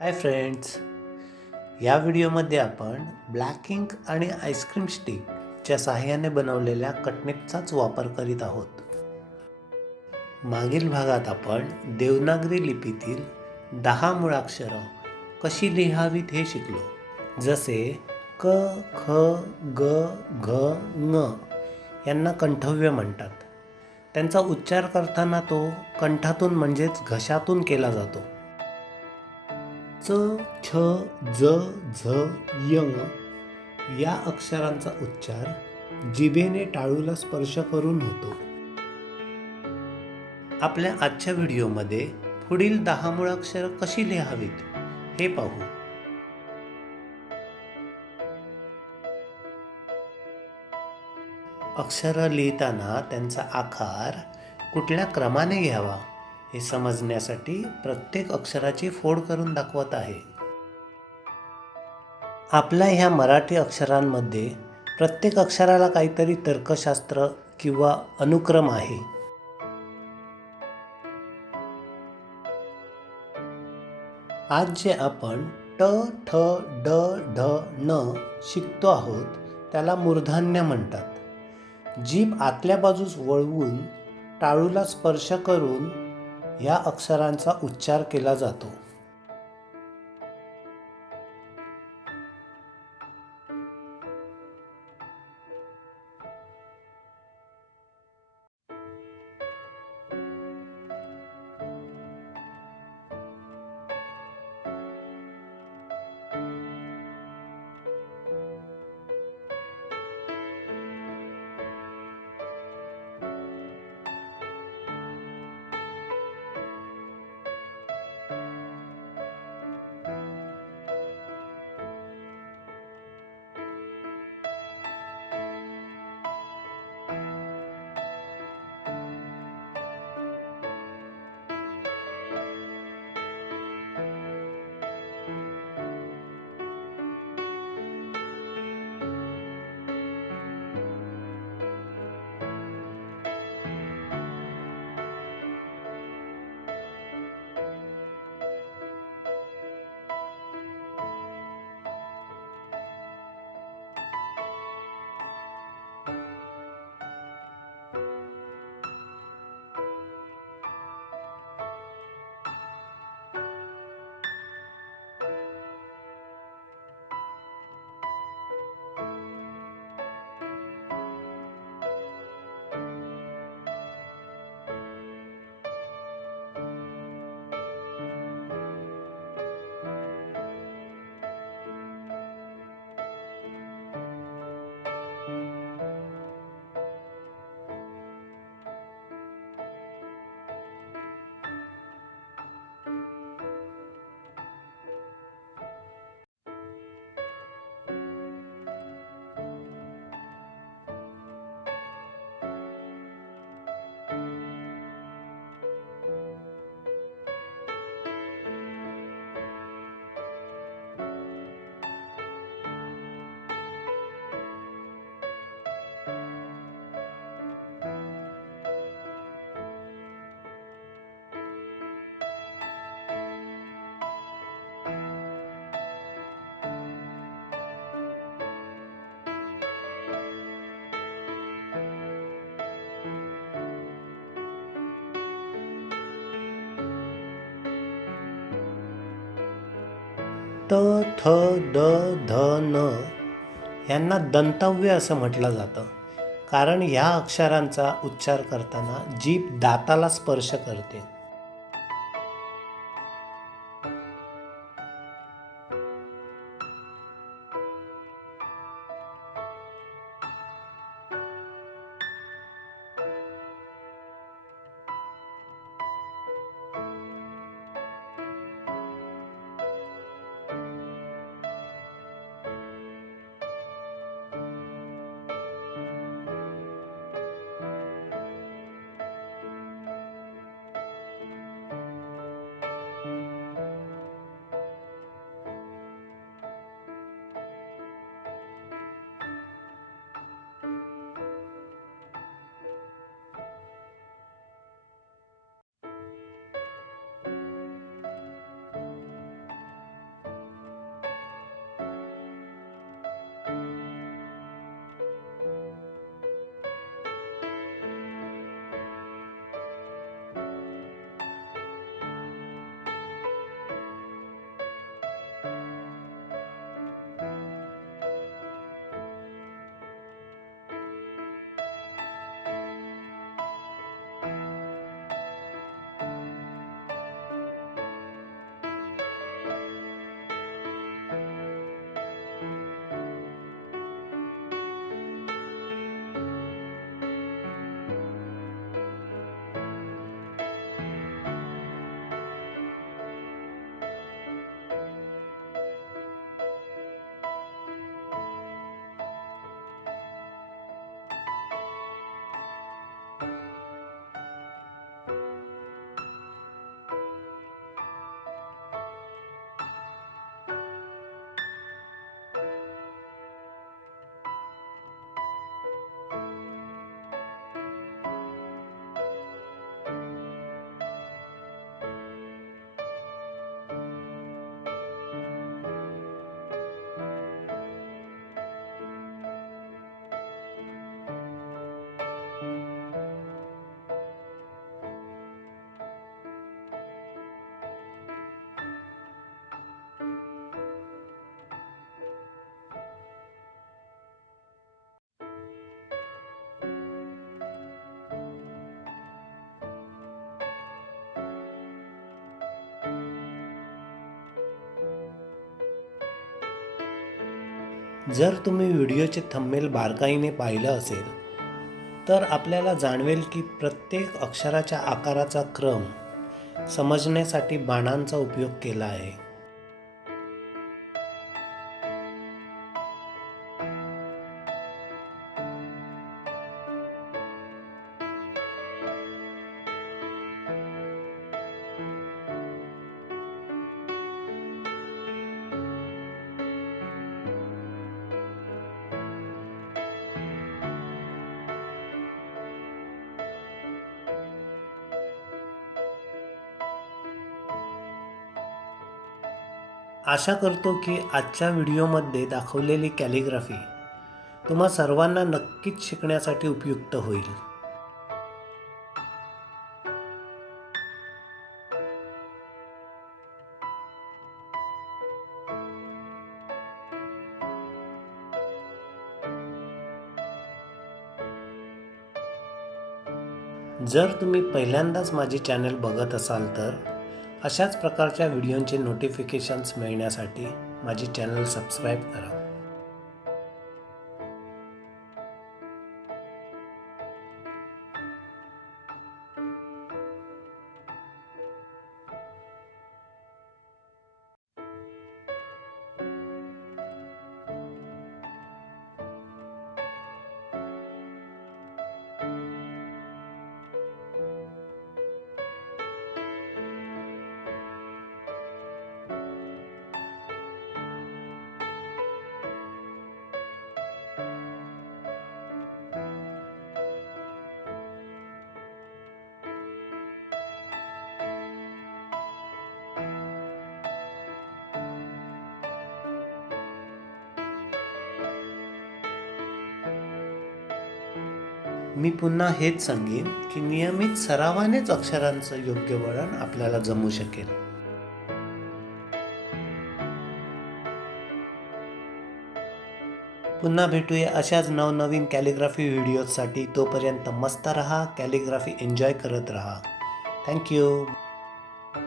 Hi friends, या व्हिडिओमध्ये आपण ब्लॅक इंक आणि आईस्क्रीम स्टिकच्या सहाय्याने बनवलेल्या कटनेटचाच वापर करीत आहोत. मागील भागात आपण देवनागरी लिपीतील 10 मुळाक्षरं कशी लिहावीत हे शिकलो. जसे क, ख, ग, घ, ङ यांना कंठव्य म्हणतात. त्यांचा उच्चार करताना तो कंठातून म्हणजेच घशातून केला जातो. च, छ, ज, झ, य या अक्षरांचा उच्चार जिभेने टाळूला स्पर्श करून होतो. आपल्या आजच्या व्हिडिओमध्ये पुढील 10 मुळाक्षरं कशी लिहावीत हे पाहू. अक्षरं लिहिताना त्यांचा आकार कुठल्या क्रमाने घ्यावा हे समजण्यासाठी प्रत्येक अक्षराची फोड करून दाखवत आहे. आपल्या ह्या मराठी अक्षरांमध्ये प्रत्येक अक्षराला काहीतरी तर्कशास्त्र किंवा अनुक्रम आहे. आज जे आपण ट, ठ, ड, ढ, ण शिकतो आहोत त्याला मूर्धन्य म्हणतात. जीभ आतल्या बाजूस वळवून टाळूला स्पर्श करून या अक्षरांचा उच्चार केला जातो. ट, थ, ड, ध, न यांना दंतव्य असं म्हटलं जातं, कारण या अक्षरांचा उच्चार करताना जीभ दाताला स्पर्श करते. जर तुम्ही व्हिडिओचे थंबनेल बारकाईने पाहिलं असेल तर आपल्याला जाणवेल की प्रत्येक अक्षराच्या आकाराचा क्रम समजण्यासाठी बाणांचा उपयोग केला आहे. आशा करतो की आजच्या व्हिडिओमध्ये दाखवलेली कॅलिग्राफी तुम्हा सर्वांना नक्कीच शिकण्यासाठी उपयुक्त होईल. जर तुम्ही पहिल्यांदाच माझे चॅनल बघत असाल तर अशाच प्रकारच्या व्हिडिओंचे नोटिफिकेशन्स मिळण्यासाठी माझे चॅनल सबस्क्राईब करा. मी पुन्हा हेच सांगेन की नियमित सरावानेच अक्षरांचं योग्य वळण आपल्याला जमू शकेल. पुन्हा भेटूया अशाच नवनवीन कॅलिग्राफी व्हिडिओजसाठी. तोपर्यंत मस्त रहा, कॅलिग्राफी एन्जॉय करत रहा. थँक्यू.